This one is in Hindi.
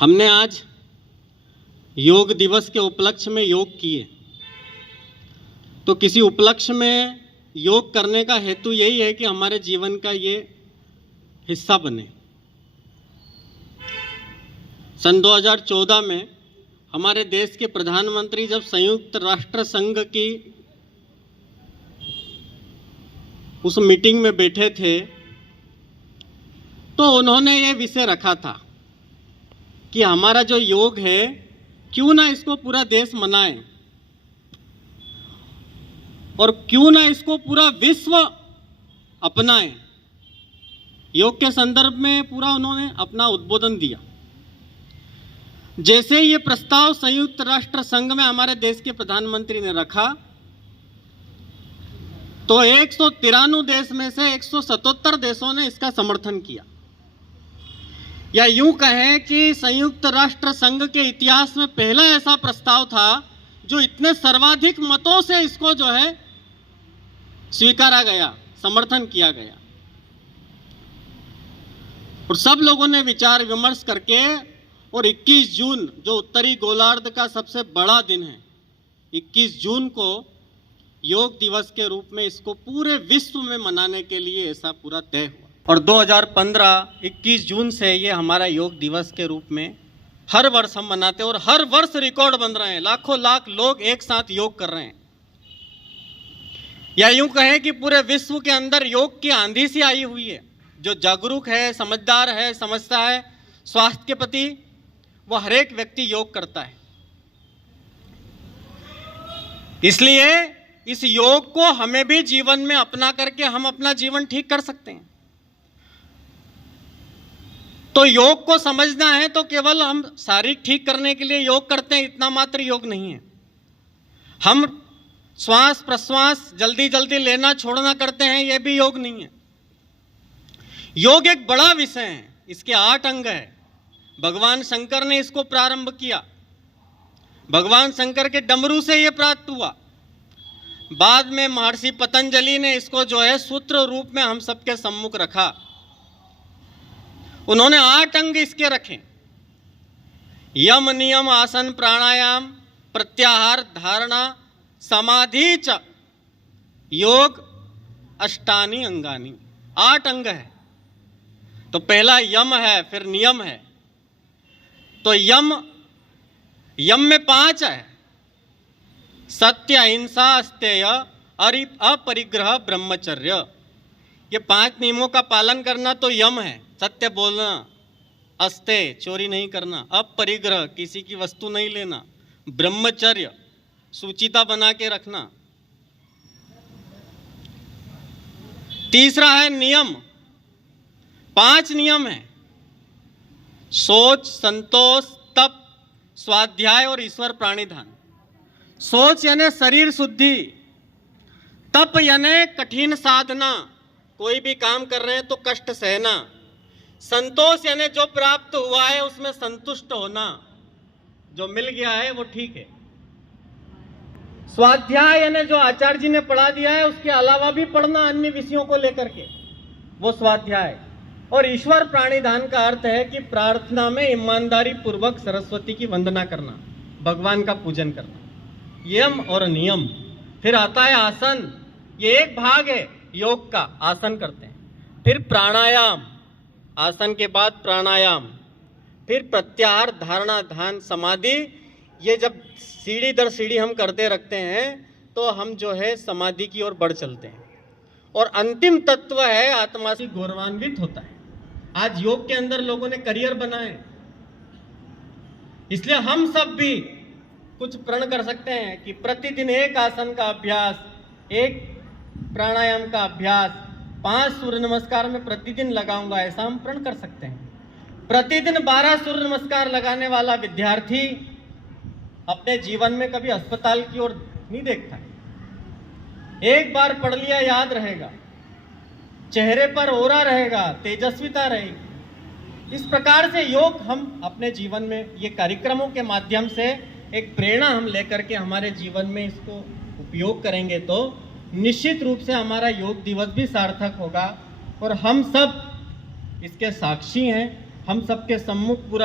हमने आज योग दिवस के उपलक्ष्य में योग किए, तो किसी उपलक्ष्य में योग करने का हेतु यही है कि हमारे जीवन का ये हिस्सा बने। सन 2014 में हमारे देश के प्रधानमंत्री जब संयुक्त राष्ट्र संघ की उस मीटिंग में बैठे थे तो उन्होंने ये विषय रखा था कि हमारा जो योग है क्यों ना इसको पूरा देश मनाए और क्यों ना इसको पूरा विश्व अपनाए। योग के संदर्भ में पूरा उन्होंने अपना उद्बोधन दिया। जैसे ये प्रस्ताव संयुक्त राष्ट्र संघ में हमारे देश के प्रधानमंत्री ने रखा तो 193 देश में से 177 देशों ने इसका समर्थन किया। या यूं कहें कि संयुक्त राष्ट्र संघ के इतिहास में पहला ऐसा प्रस्ताव था जो इतने सर्वाधिक मतों से इसको जो है स्वीकारा गया, समर्थन किया गया। और सब लोगों ने विचार विमर्श करके और 21 जून जो उत्तरी गोलार्ध का सबसे बड़ा दिन है, 21 जून को योग दिवस के रूप में इसको पूरे विश्व में मनाने के लिए ऐसा पूरा तय हुआ। और 2015 21 जून से ये हमारा योग दिवस के रूप में हर वर्ष हम मनाते हैं और हर वर्ष रिकॉर्ड बन रहे हैं। लाखों लाख लोग एक साथ योग कर रहे हैं। या यूं कहें कि पूरे विश्व के अंदर योग की आंधी सी आई हुई है। जो जागरूक है, समझदार है, समझता है स्वास्थ्य के प्रति, वो हर एक व्यक्ति योग करता है। इसलिए इस योग को हमें भी जीवन में अपना करके हम अपना जीवन ठीक कर सकते हैं। तो योग को समझना है तो केवल हम शारीरिक ठीक करने के लिए योग करते हैं, इतना मात्र योग नहीं है। हम श्वास प्रश्वास जल्दी जल्दी लेना छोड़ना करते हैं, यह भी योग नहीं है। योग एक बड़ा विषय है, इसके 8 अंग है। भगवान शंकर ने इसको प्रारंभ किया। भगवान शंकर के डमरू से यह प्राप्त हुआ। बाद में महर्षि पतंजलि ने इसको जो है सूत्र रूप में हम सबके सम्मुख रखा। उन्होंने 8 अंग इसके रखे। यम नियम आसन प्राणायाम प्रत्याहार धारणा समाधि च योग अष्टानि अंगानि, 8 अंग है। तो पहला यम है, फिर नियम है। तो यम में 5 है। सत्य, अहिंसा, अस्तेय, अपरिग्रह, ब्रह्मचर्य। ये 5 नियमों का पालन करना तो यम है। सत्य बोलना, अस्तेय चोरी नहीं करना, अपरिग्रह किसी की वस्तु नहीं लेना, ब्रह्मचर्य शुचिता बना के रखना। तीसरा है नियम। 5 नियम है। सोच, संतोष, तप, स्वाध्याय और ईश्वर प्राणिधान। सोच यानी शरीर शुद्धि, तप यानी कठिन साधना, कोई भी काम कर रहे हैं तो कष्ट सहना। संतोष यानी जो प्राप्त हुआ है उसमें संतुष्ट होना, जो मिल गया है वो ठीक है। स्वाध्याय यानी जो आचार्य जी ने पढ़ा दिया है उसके अलावा भी पढ़ना अन्य विषयों को लेकर के, वो स्वाध्याय। और ईश्वर प्राणिधान का अर्थ है कि प्रार्थना में ईमानदारी पूर्वक सरस्वती की वंदना करना, भगवान का पूजन करना। यम और नियम। फिर आता है आसन, ये एक भाग है योग का, आसन करते हैं। फिर प्राणायाम, आसन के बाद प्राणायाम। फिर प्रत्याहार धारणा ध्यान समाधि। ये जब सीढ़ी दर सीढ़ी हम करते रखते हैं तो हम जो है समाधि की ओर बढ़ चलते हैं। और अंतिम तत्व है आत्मा से गौरवान्वित होता है। आज योग के अंदर लोगों ने करियर बनाए, इसलिए हम सब भी कुछ प्रण कर सकते हैं कि प्रतिदिन 1 आसन का अभ्यास, 1 प्राणायाम का अभ्यास, 5 सूर्य नमस्कार में प्रतिदिन लगाऊंगा, ऐसा हम प्रण कर सकते हैं। प्रतिदिन 12 सूर्य नमस्कार लगाने वाला विद्यार्थी अपने जीवन में कभी अस्पताल की ओर नहीं देखता है। एक बार पढ़ लिया याद रहेगा, चेहरे पर ओरा रहेगा, तेजस्विता रहेगी। इस प्रकार से योग हम अपने जीवन में ये कार्यक्रमों के माध्यम से एक प्रेरणा हम लेकर के हमारे जीवन में इसको उपयोग करेंगे तो निश्चित रूप से हमारा योग दिवस भी सार्थक होगा। और हम सब इसके साक्षी हैं। हम सबके सम्मुख पूरा